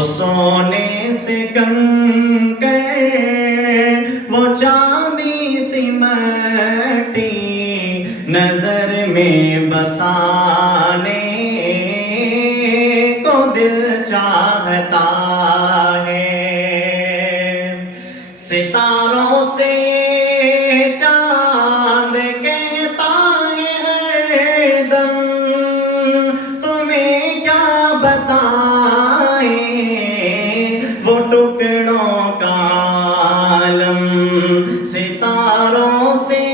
وہ سونے سے کنکر وہ چاندی سی مٹی نظر میں بسانے کو دل چاہتا ہے. ستاروں سے چاند کہتا ہے ہر دم تمہیں کیا بتائیں وہ ٹکڑوں کا عالم. ستاروں سے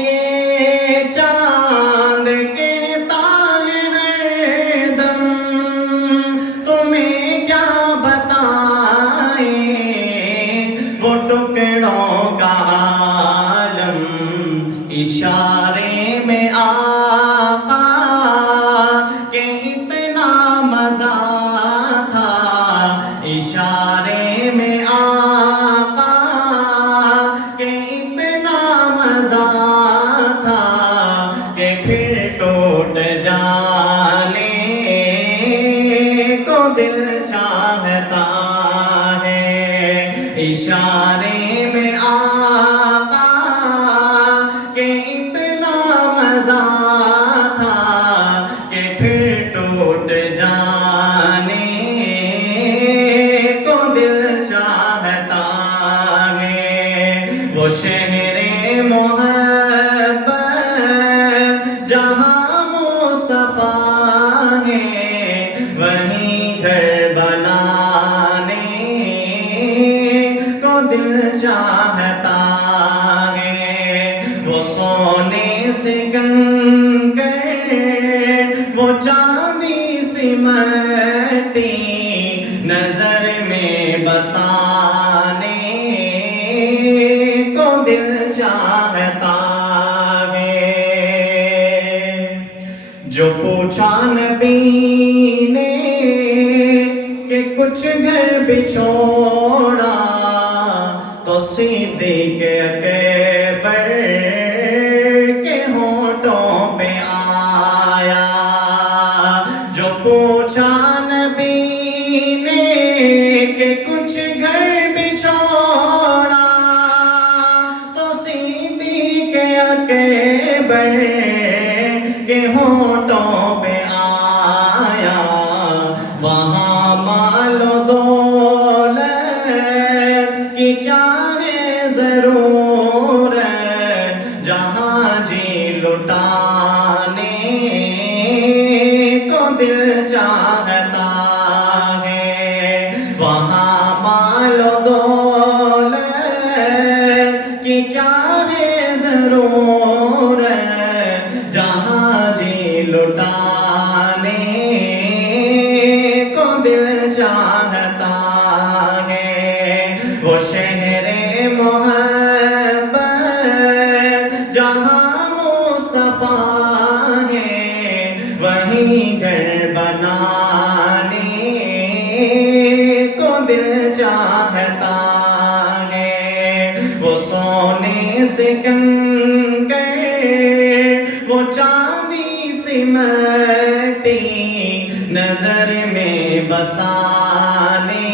چاند کہتا ہے ہر دم تمہیں کیا بتائیں وہ ٹکڑوں کا عالم. اشارے میں آقا کہ اتنا مزہ تھا. اشارے میں آقا کہ اتنا مزہ تھا کہ پھر ٹوٹ جانے کو دل چاہتا ہے. اشارے میں آقا کہ اتنا مزہ تھا کہ پھر ٹوٹ جانے کو دل چاہتا ہے. وہ شہر محبت جہاں مصطفیٰ ہے وہیں گھر بنانے کو دل چاہتا ہے. وہ سونے سے کنکر وہ چاندی سی مٹی نظر میں بسانے کو دل چاہتا ہے. جو پوچھا نبی نے کہ کچھ گھر بچھوڑا تو صدیق اکبر کے ہونٹوں پہ آیا. جو پوچھا نبی نے کہ کچھ گھر بچھوڑا تو صدیق اکبر کے ہونٹوں پہ آیا. وہاں مال و دولت کی کیا ہے ضرورت جہاں جی لٹانے کو دل چاہتا ہے. وہاں مال و دولت کی کیا ہے ضرورت جہاں جی لٹانے کو دل چاہتا ہے. وہ شہر محبت جہاں مصطفیٰ ہے وہیں گھر بنانے کو دل چاہتا ہے. وہ سونے سے کنکر وہ چاندی سی مٹی نظر میں بسانے